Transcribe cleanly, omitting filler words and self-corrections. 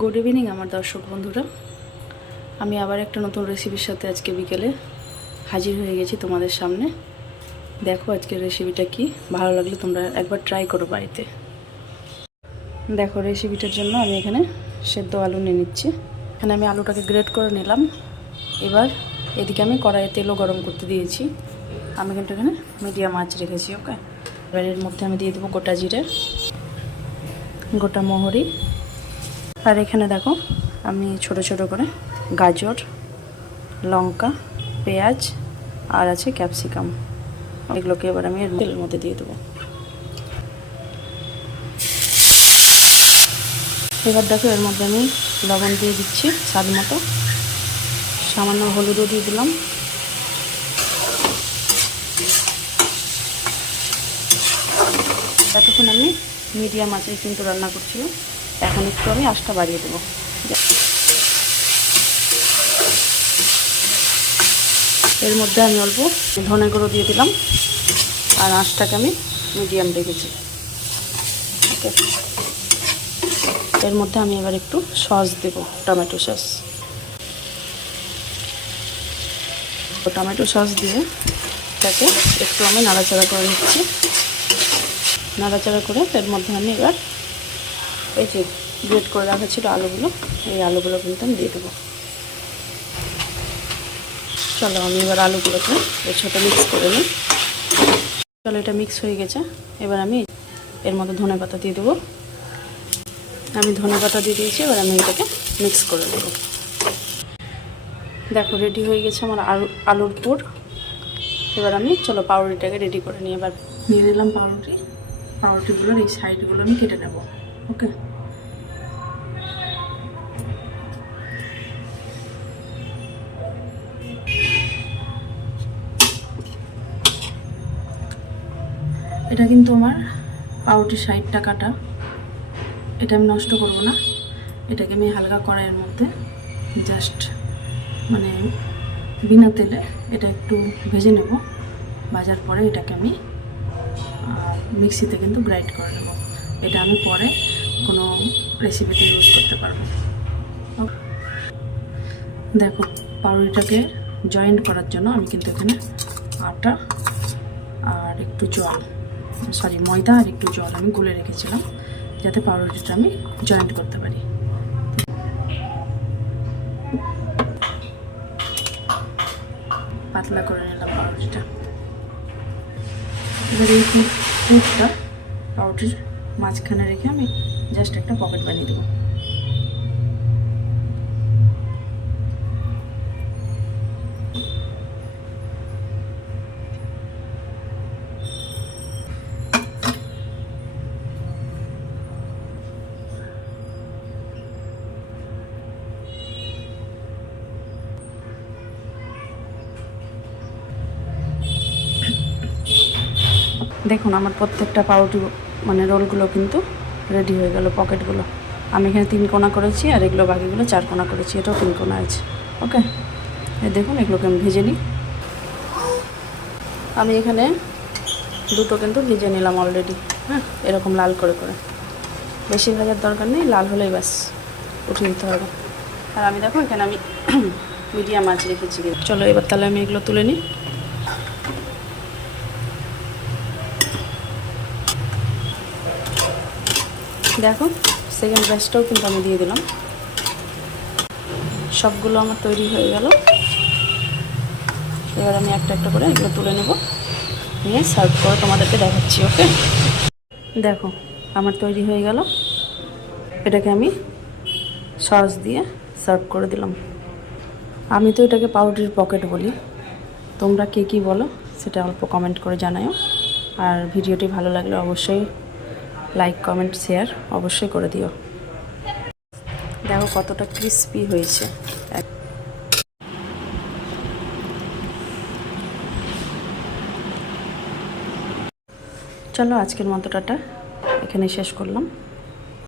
Good evening আমার দর্শক বন্ধুরা। আমি আবার একটা নতুন রেসিপির সাথে আজকে বিকেলে হাজির হয়ে গেছি তোমাদের সামনে। দেখো আজকের রেসিপিটা কি, ভালো লাগলে তোমরা একবার ট্রাই করো বাড়িতে। দেখো রেসিপিটার জন্য আমি এখানে সেদ্ধ আলু নিয়ে নিচ্ছি। এখানে আমি আলুটাকে গ্রেট করে নিলাম। এবার এদিকে আমি কড়াইয়ে তেলও গরম করতে দিয়েছি। আমি কিন্তু এখানে মিডিয়াম আঁচ রেখেছি। ওকে, এবার এর মধ্যে আমি দিয়ে দেবো গোটা জিরে, গোটা মহরি, আর এখানে দেখো আমি ছোট ছোট করে গাজর, লঙ্কা, পেঁয়াজ আর আছে ক্যাপসিকাম, এগুলোকে এবার আমি এর তেলের মধ্যে দিয়ে দেবো। এবার দেখো এর মধ্যে আমি লবণ দিয়ে দিচ্ছি স্বাদ মতো, সামান্য হলুদও দিয়ে দিলাম। এতক্ষণ আমি মিডিয়াম আঁচে কিন্তু রান্না করছিলাম, এখন একটু আমি আঁচটা বাড়িয়ে দেবো। এর মধ্যে আমি অল্প ধনে গুঁড়ো দিয়ে দিলাম, আর আঁচটাকে আমি মিডিয়াম রেখেছি। ওকে, এর মধ্যে আমি এবার একটু সস দেব, টমেটো সস। টমেটো সস দিয়ে এটাকে একটু আমি নাড়াচাড়া করে নিচ্ছি। নাড়াচাড়া করে এর মধ্যে আমি এবার এই যে গ্রেট করে রাখা ছিল আলুগুলো, এই আলুগুলো কিন্তু আমি দিয়ে দেবো। চলো আমি এবার আলুগুলোকে এর সাথে মিক্স করে নিই। চলো এটা মিক্স হয়ে গেছে, এবার আমি এর মধ্যে ধনে পাতা দিয়ে দেবো। আমি ধনে পাতা দিয়ে দিয়েছি, এবার আমি এটাকে মিক্স করে দেবো। দেখো রেডি হয়ে গেছে আমার আলুর পুর। এবার আমি চলো পাউরুটিটাকে রেডি করে নিই। এবার নিয়ে নিলাম পাউরুটিগুলোর এই সাইডগুলো আমি কেটে নেব। ওকে, এটা কিন্তু আমার পাউরুটির সাইডটা কাটা, এটা আমি নষ্ট করব না। এটাকে আমি হালকা কড়াইয়ের মধ্যে জাস্ট মানে বিনা তেলে এটা একটু ভেজে নেব। ভাজার পরে এটাকে আমি মিক্সিতে কিন্তু গ্রাইন্ড করে নেব। এটা আমি পরে কোনো রেসিপিতে ইউজ করতে পারবো। দেখো পাউরুটিটাকে জয়েন্ট করার জন্য আমি কিন্তু এখানে আটা আর একটু জল, ময়দা আর একটু জল আমি গুলে রেখেছিলাম, যাতে পাউরুটিটা আমি জয়েন্ট করতে পারি। পাতলা করে নিলাম পাউরুটিটা। এবার এই পুরটা পাউরুটির মাঝখানে রেখে আমি জাস্ট একটা পকেট বানিয়ে দেবো। দেখুন আমার প্রত্যেকটা পাউরুটি মানে রোলগুলো কিন্তু রেডি হয়ে গেল। পকেটগুলো আমি এখানে 3 কোণা করেছি, আর এগুলো বাকিগুলো 4 কোণা করেছি, এটাও 3 কোণা আছে। ওকে, দেখুন এগুলোকে আমি ভেজে নিই। আমি এখানে দুটো কিন্তু ভেজে নিলাম অলরেডি। হ্যাঁ, এরকম লাল করে করে, বেশি ভাজার দরকার নেই, লাল হলেই ব্যাস উঠিয়ে দিতে হবে। আর আমি দেখো এখানে আমি মিডিয়াম আঁচ রেখেছি। চলো এবার তাহলে আমি এগুলো তুলে নিই। দেখো সেকেন্ড ব্যাচটাও কিন্তু আমি দিয়ে দিলাম। সবগুলো আমার তৈরি হয়ে গেল। এবার আমি একটা একটা করে এগুলো তুলে নেব, নিয়ে সার্ভ করে তোমাদেরকে দেখাচ্ছি। ওকে, দেখো আমার তৈরি হয়ে গেল। এটাকে আমি সস দিয়ে সার্ভ করে দিলাম। আমি তো এটাকে পাউরুটির পকেট বলি, তোমরা কে কী বলো সেটা অল্প কমেন্ট করে জানাও। আর ভিডিওটি ভালো লাগলে অবশ্যই লাইক, কমেন্ট, শেয়ার অবশ্যই করে দিও। দেখো কতটা ক্রিস্পি হয়েছে। চলো আজকের মতো টাটা, এখানে শেষ করলাম।